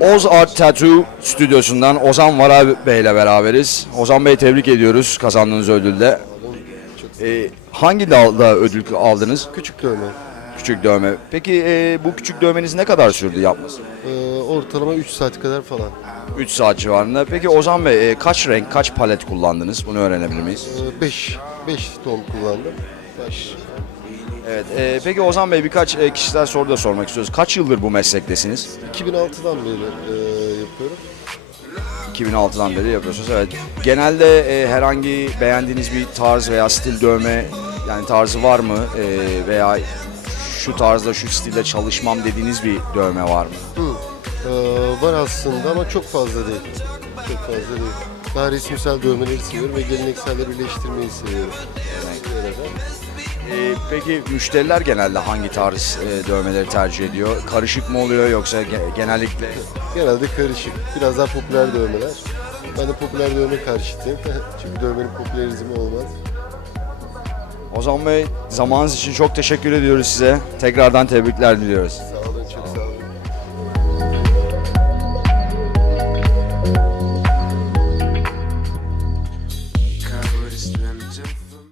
Oz Art Tattoo stüdyosundan Ozan Varal Bey ile beraberiz. Ozan Bey tebrik ediyoruz kazandığınız ödülde. Ee, hangi dalda ödül aldınız? Küçük dövme. Küçük dövme. Peki e, bu küçük dövmeniz ne kadar sürdü yapması? Ee, ortalama 3 saat kadar falan. 3 saat civarında. Peki Ozan Bey e, kaç renk, kaç palet kullandınız? Bunu öğrenebilir miyiz? 5 5 ton kullandım. Baş. Evet. e, peki Ozan Bey birkaç e, kişisel soru da sormak istiyoruz. Kaç yıldır bu meslektesiniz? 2006'dan beri e, yapıyorum. 2006'dan beri yapıyorsunuz. Evet. Genelde e, herhangi beğendiğiniz bir tarz veya stil dövme yani tarzı var mı? E, veya şu tarzda şu stilde çalışmam dediğiniz bir dövme var mı? Hı. Ee, var aslında ama çok fazla değil. Çok fazla değil. Daha resimsel dövmeleri seviyorum ve gelenekselle birleştirmeyi seviyorum. Öyle de. E, peki müşteriler genelde hangi tarz e, dövmeleri tercih ediyor? Karışık mı oluyor yoksa ge- genellikle? Genelde karışık. Biraz daha popüler dövmeler. Ben de popüler dövme karşıtıyım. Çünkü dövmenin popülerizmi olmaz. Ozan Bey zamanınız için çok teşekkür ediyoruz size. Tekrardan tebrikler diliyoruz.